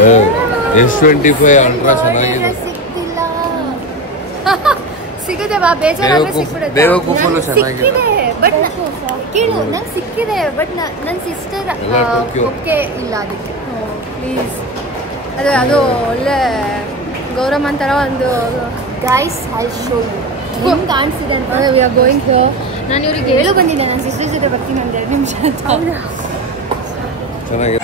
S25 ultra ಚೆನ್ನಾಗಿದೆ. ಸಿಗುತ್ತೆ ಬಾ, ಬೇಜಾರಾದ್ರೆ ಸಿಕ್ಬಿಡುತ್ತೆ. ಬೇವಕೂಫಲ್ಲೂ ಚೆನ್ನಾಗಿದೆ. ಬಟ್ ಕೇಳು, ನಂಗೆ ಸಿಕ್ಕಿದೆ, ಬಟ್ ನನ್ನ ಸಿಸ್ಟರ್ ಓಕೆ ಇಲ್ಲ ಅದಕ್ಕೆ. ಪ್ಲೀಸ್, ಅದು ಒಳ್ಳೆ ಗೌರಮ್ಮ ಅಂತಾರ ಒಂದು ಗೈಸ್ ಐ ಶೋ ಹೆಂಗೆ ಕಾಣಿಸಿದೆ ಅಂತ. We are going here. ನಾನು ಇವ್ರಿಗೆ ಹೇಳು ಬಂದಿದ್ದೆ, ನನ್ನ ಸಿಸ್ಟರ್ ಜೊತೆ ಬರ್ತೀನಿ ಒಂದು 2 ನಿಮಿಷ ಅಂತ. ಚೆನ್ನಾಗಿದೆ.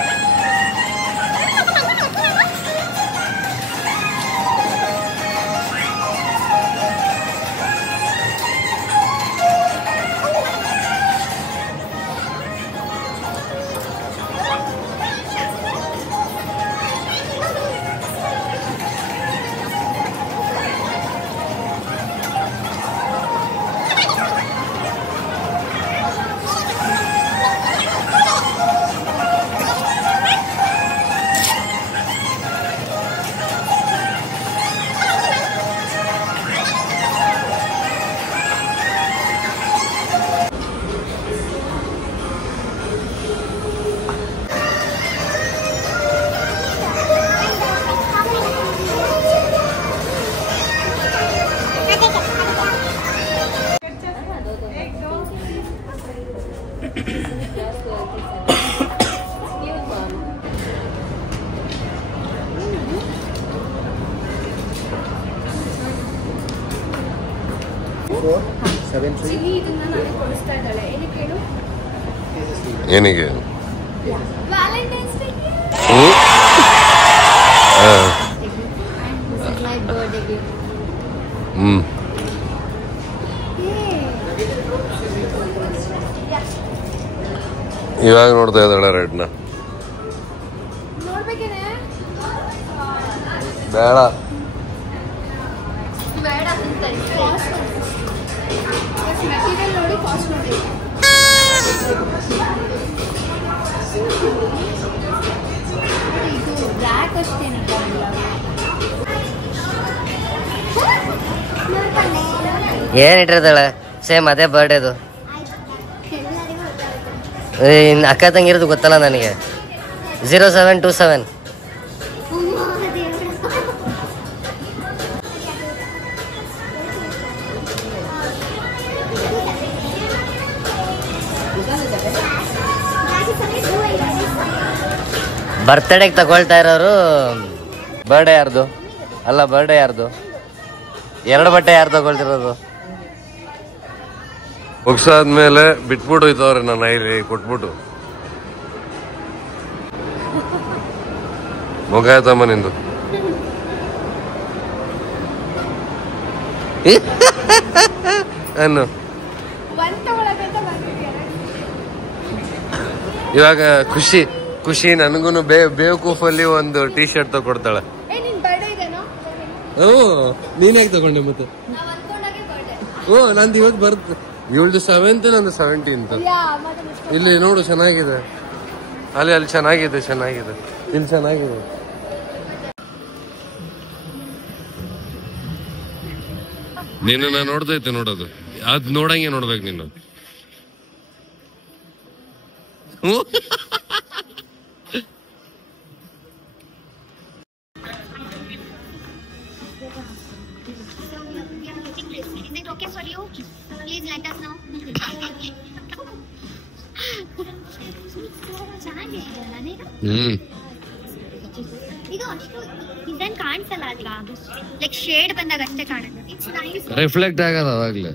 ಏನಿಗೆ ಇವಾಗ ನೋಡ್ತಾ ಇದ್ದಾಳೆ ರೆಡ್ನ. ಬೇಡ ಏನಿಟ್ಟಿರ್ತಾಳೆ ಸೇಮ್ ಅದೇ ಬರ್ಡೇದು. ಅಕ್ಕ ತಂಗಿರೋದು ಗೊತ್ತಲ್ಲ ನನಗೆ. 0727 ಬರ್ತ್ಡೇಗೆ ತಗೊಳ್ತಾ ಇರೋರು. ಬರ್ಡೇ ಯಾರ್ದು? ಅಲ್ಲ, ಬರ್ಡೇ ಯಾರ್ದು? 2 ಬಟ್ಟೆ ಯಾರು ತಗೊಳ್ತಿರೋದು? ಮುಗ್ಸಾದ್ಮೇಲೆ ಬಿಟ್ಬಿಟ್ಟು ಹೋಯ್ತವ್ರೆ ನನ್ನ ಐಲಿ ಕೊಟ್ಬಿಟ್ಟು. ಮುಗಾಯ್ತಮ್ಮ ನಿಂದು. ಏನು ಇವಾಗ ಖುಷಿ ನನಗೂ ಬೇವಕೂಫಲ್ಲಿ ಒಂದು ಟೀ ಶರ್ಟ್ ತಗೊಡ್ತಾಳೆ. ನೀನ್ಯಾಕೆ ತಗೊಂಡೆ ಮತ್ತೆ? ನಂದು ಇವತ್ತು ಬರುತ್ತೆ. ಇವಳ್ದು 7th, ನಂದು 17th. ಇಲ್ಲಿ ನೋಡು ಚೆನ್ನಾಗಿದೆ. ಅಲ್ಲಿ ಚೆನ್ನಾಗಿದೆ. ಇಲ್ಲಿ ಚೆನ್ನಾಗಿದೆ. ನೀನು ನಾನು ನೋಡ್ದೈತೆ ನೋಡೋದು. ಅದ್ ನೋಡಂಗೆ ನೋಡ್ಬೇಕು ನೀನು. ರಿಫ್ಲೆಕ್ಟ್ ಆಗಲ್ಲ ಅವಾಗ್ಲೇ.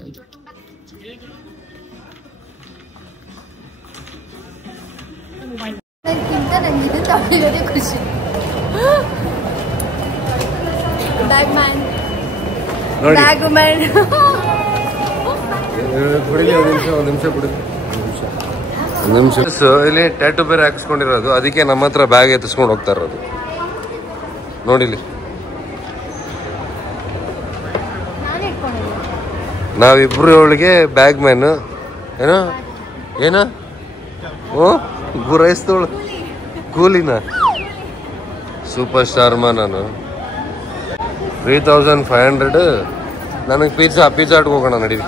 ಖುಷಿ ಇಲ್ಲಿ ಟ್ಯಾಟೂ ಬೇರೆ ಹಾಕಿಸ್ಕೊಂಡಿರೋದು. ಅದಕ್ಕೆ ನಮ್ಮ ಹತ್ರ ಬ್ಯಾಗ್ ಎತ್ತಿಸ್ಕೊಂಡು ಹೋಗ್ತಾ ಇರೋದು. ನೋಡಿಲಿ, ನಾವಿಬ್ರು ಅವಳಿಗೆ ಬ್ಯಾಗ್ ಮ್ಯಾನ್. ಏನ ಗುರೈಸ್ತವಳು ಕೂಲಿನ. ಸೂಪರ್ ಸ್ಟಾರ್ ನಾನು. 3500. ನನಗೆ ಪಿಜ್ಜಾ ಹಟ್ಗೆ ಹೋಗೋಣ ನಡೀವಿ.